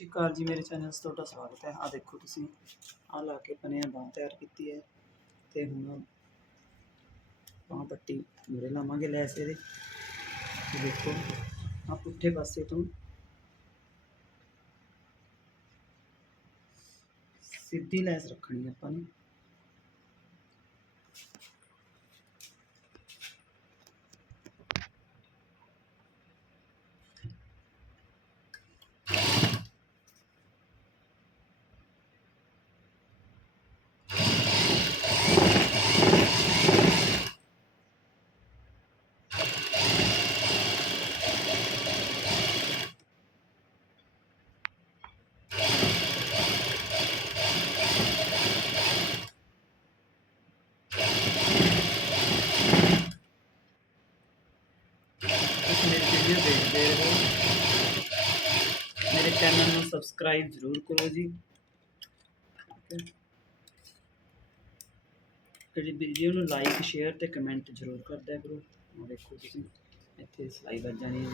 ਸਤਿ ਸ਼੍ਰੀ ਅਕਾਲ ਜੀ, ਮੇਰੇ ਚੈਨਲ 'ਤੇ ਤੁਹਾਡਾ ਸਵਾਗਤ ਹੈ। ਆ ਦੇਖੋ ਤੁਸੀਂ ਆ ਲਾ ਕੇ ਬਣਿਆ ਬਾਂਹ ਤਿਆਰ ਕੀਤੀ ਹੈ ਤੇ ਹੁਣ ਬਾਂਹ ਪੱਟੀ ਮੂਰੇ ਲਾਵਾਂਗੇ ਲੈਸ ਇਹਦੇ ਦੇਖੋ ਆ ਪੁੱਠੇ ਪਾਸੇ ਤੋਂ ਸਿੱਧੀ ਲੈਸ ਰੱਖਣੀ ਆਪਾਂ ਨੇ ਤੁਸੀਂ ਮੇਰੀ ਵੀਡੀਓ ਦੇਖਦੇ ਰਹੋ। ਮੇਰੇ ਚੈਨਲ ਨੂੰ ਸਬਸਕ੍ਰਾਈਬ ਜ਼ਰੂਰ ਕਰੋ ਜੀ। ਜਿਹੜੀ ਵੀਡੀਓ ਨੂੰ ਲਾਈਕ ਸ਼ੇਅਰ ਤੇ ਕਮੈਂਟ ਜ਼ਰੂਰ ਕਰਦਿਆ ਕਰੋ। ਦੇਖੋ ਤੁਸੀਂ, ਇੱਥੇ ਸਲਾਈ ਵੱਜ ਜਾਣੀ ਹੈ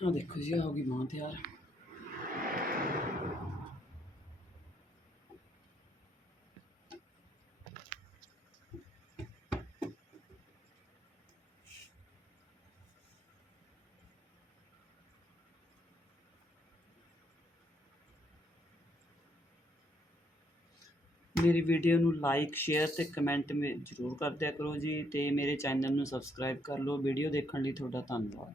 ਆ ਦੇਖੋ ਜੀ ਆ ਹੋ ਗਈ ਬਾਂਹ ਤਿਆਰ। ਮੇਰੀ ਵੀਡੀਓ ਨੂੰ ਲਾਈਕ ਸ਼ੇਅਰ ਤੇ ਕਮੈਂਟ ਮੇ ਜ਼ਰੂਰ ਕਰਦਿਆ ਕਰੋ ਜੀ ਤੇ ਮੇਰੇ ਚੈਨਲ ਨੂੰ ਸਬਸਕ੍ਰਾਈਬ ਕਰ ਲਓ। ਵੀਡੀਓ ਦੇਖਣ ਲਈ ਤੁਹਾਡਾ ਧੰਨਵਾਦ।